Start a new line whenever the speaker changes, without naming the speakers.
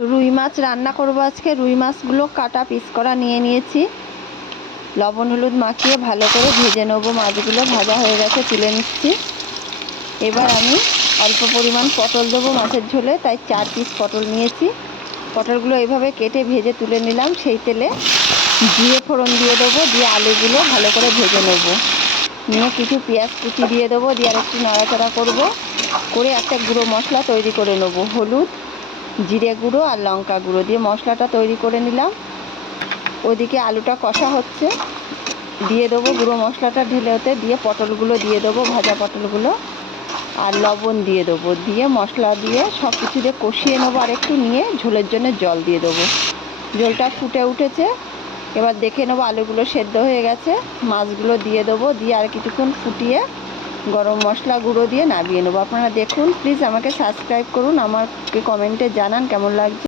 রুই মাছ রান্না করব আজকে। রুই মাছগুলো কাটা পিস করা নিয়ে নিয়েছি। লবণ, হলুদ মাখিয়ে ভালো করে ভেজে নেব। মাছগুলো ভাজা হয়ে গেছে, তুলে নিচ্ছি। এবার আমি অল্প পরিমাণ পটল দেবো মাছের ঝোলে, তাই চার পিস পটল নিয়েছি। পটলগুলো এইভাবে কেটে ভেজে তুলে নিলাম। সেই তেলে জিরে ফোড়ন দিয়ে দেবো, দিয়ে আলুগুলো ভালো করে ভেজে নেব। নিয়ে কিছু পেঁয়াজ কুচি দিয়ে দেবো, দিয়ে আর একটু নাড়াচাড়া করব। করে একটা গুঁড়ো মশলা তৈরি করে নেব। হলুদ জিরে গুঁড়ো আর লঙ্কা গুঁড়ো দিয়ে মশলাটা তৈরি করে নিলাম। ওদিকে আলুটা কষা হচ্ছে। দিয়ে দেবো গুঁড়ো মশলাটা ঢেলে ওতে দিয়ে পটলগুলো দিয়ে দেবো, ভাজা পটলগুলো। আর লবণ দিয়ে দেবো। দিয়ে মশলা দিয়ে সব কিছু দিয়ে কষিয়ে নেব আর একটু নিয়ে ঝোলের জন্য জল দিয়ে দেবো। ঝোলটা ফুটে উঠেছে। এবার দেখে নেব আলুগুলো সেদ্ধ হয়ে গেছে। মাছগুলো দিয়ে দেবো। দিয়ে আর কিছুক্ষণ ফুটিয়ে গরম মশলা গুঁড়ো দিয়ে নামিয়ে নেব। আপনারা দেখুন প্লিজ আমাকে সাবস্ক্রাইব করুন, আমাকে কমেন্টে জানান কেমন লাগছে।